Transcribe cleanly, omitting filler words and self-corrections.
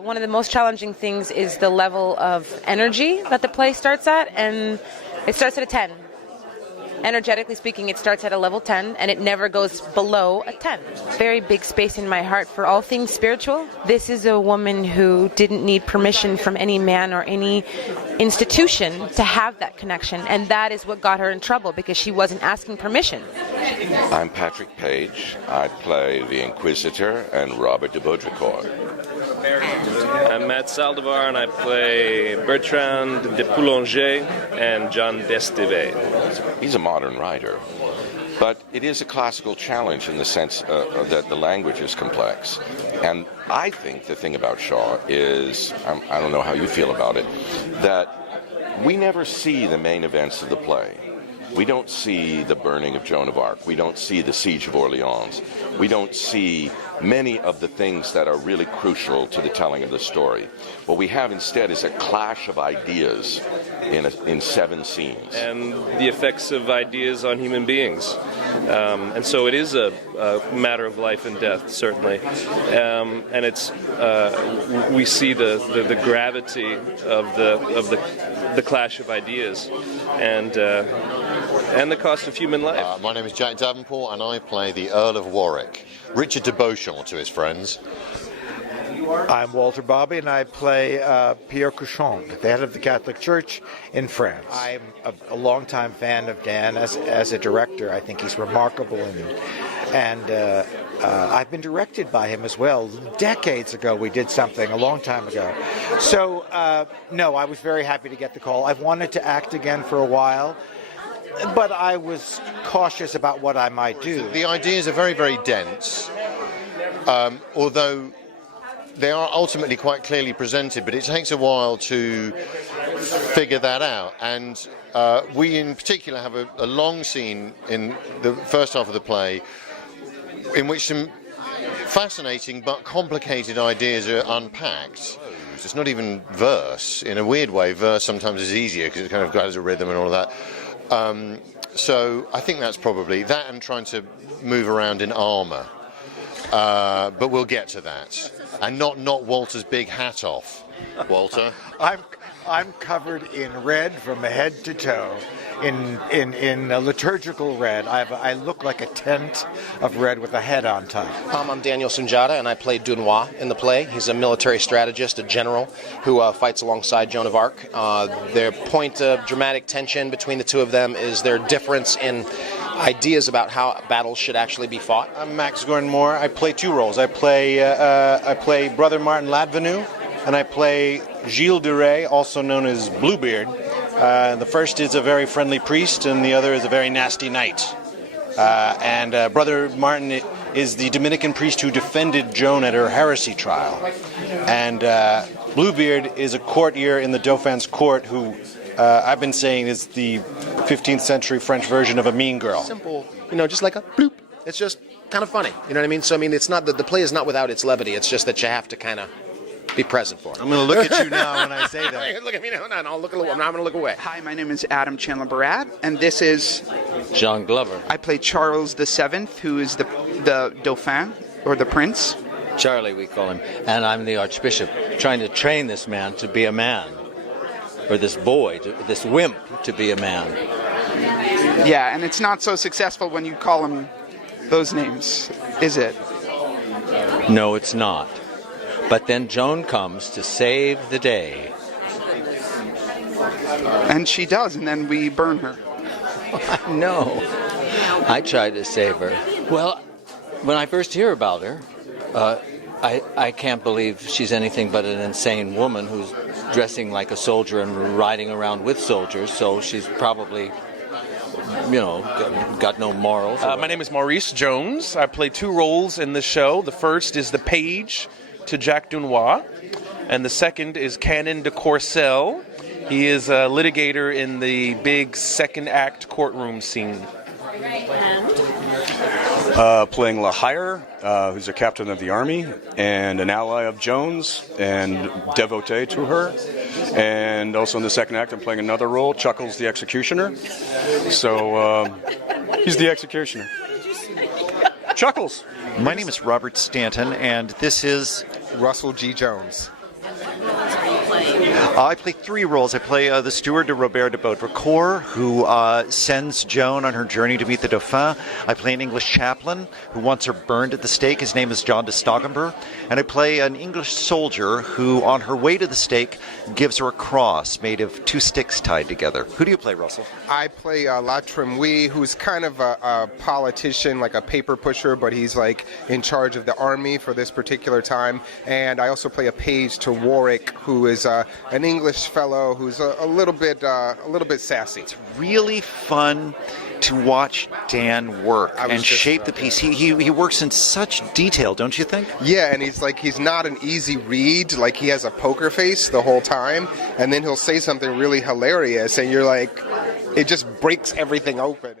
One of the most challenging things is the level of energy that the play starts at, and it starts at a 10. Energetically speaking, it starts at a level 10, and it never goes below a 10. Very big space in my heart for all things spiritual. This is a woman who didn't need permission from any man or any institution to have that connection, and that is what got her in trouble, because she wasn't asking permission. I'm Patrick Paige. I play the Inquisitor and Robert de Baudricourt. I'm Matt Saldivar, and I play Bertrand de Poulanger and John d'Esteve. He's a modern writer, but it is a classical challenge in the sense that the language is complex. And I think the thing about Shaw is, I don't know how you feel about it, that we never see the main events of the play. We don't see the burning of Joan of Arc. We don't see the siege of Orleans. We don't see many of the things that are really crucial to the telling of the story. What we have instead is a clash of ideas in 7 scenes. And the effects of ideas on human beings. And so it is a matter of life and death, certainly. And it's we see the gravity of the clash of ideas and the cost of human life. My name is Jack Davenport, and I play the Earl of Warwick, Richard de Beauchamp to his friends. I'm Walter Bobbie, and I play Pierre Cochon, the head of the Catholic Church in France. I'm a longtime fan of Dan as a director. I think he's remarkable, and I've been directed by him as well. Decades ago, we did something a long time ago. So, no, I was very happy to get the call. I've wanted to act again for a while, but I was cautious about what I might do. The ideas are very, very dense, although they are ultimately quite clearly presented, but it takes a while to figure that out. And we in particular have a long scene in the first half of the play in which some fascinating but complicated ideas are unpacked. It's not even verse. In a weird way, verse sometimes is easier because it kind of has a rhythm and all of that. So I think that's probably that, and trying to move around in armour. But we'll get to that. And not Walter's big hat off. Walter? I'm covered in red from head to toe, in liturgical red. I look like a tent of red with a head on top. I'm Daniel Sunjata, and I play Dunois in the play. He's a military strategist, a general, who fights alongside Joan of Arc. Their point of dramatic tension between the two of them is their difference in ideas about how battles should actually be fought. I'm Max Gordon-Moore. I play 2 roles. I play Brother Martin Ladvenu, and I play Gilles de Rais, also known as Bluebeard. The first is a very friendly priest, and the other is a very nasty knight. And Brother Martin is the Dominican priest who defended Joan at her heresy trial. And Bluebeard is a courtier in the Dauphin's court who I've been saying is the 15th century French version of a mean girl. Simple, just like a bloop. It's just kind of funny, you know what I mean? So, it's not that the play is not without its levity. It's just that you have to kind of be present for it. I'm going to look at you now when I say that. Look at me now. No, I'll look. I'm not going to look away. Hi, my name is Adam Chanler-Berat, and this is John Glover. I play Charles VII, who is the Dauphin, or the Prince. Charlie, we call him. And I'm the Archbishop, trying to train this man to be a man. Or this boy, this wimp, to be a man. Yeah, and it's not so successful when you call him those names, is it? No, it's not. But then Joan comes to save the day. And she does, and then we burn her. No. I tried to save her. Well, when I first hear about her, I can't believe she's anything but an insane woman who's dressing like a soldier and riding around with soldiers, so she's probably, got no morals. My name is Maurice Jones. I play 2 roles in the show. The first is the Paige to Jacques Dunois, and the second is Canon de Courcelles. He is a litigator in the big second act courtroom scene. Playing La Hire, who's a captain of the army and an ally of Joan's and devotee to her. And also in the second act, I'm playing another role, Chuckles the executioner. So he's the executioner. Chuckles. My name is Robert Stanton, and this is Russell G. Jones. I play 3 roles. I play the steward de Robert de Baudricourt, who sends Joan on her journey to meet the Dauphin. I play an English chaplain who wants her burned at the stake. His name is John de Stoggenburg. And I play an English soldier who, on her way to the stake, gives her a cross made of 2 sticks tied together. Who do you play, Russell? I play La Tremoille, who's kind of a politician, like a paper pusher, but he's like in charge of the army for this particular time. And I also play a page to Warwick, who is an English fellow who's a little bit sassy. It's really fun to watch Dan work and shape the piece. He works in such detail, don't you think? Yeah, and he's not an easy read. Like, he has a poker face the whole time, and then he'll say something really hilarious, and you're like, it just breaks everything open.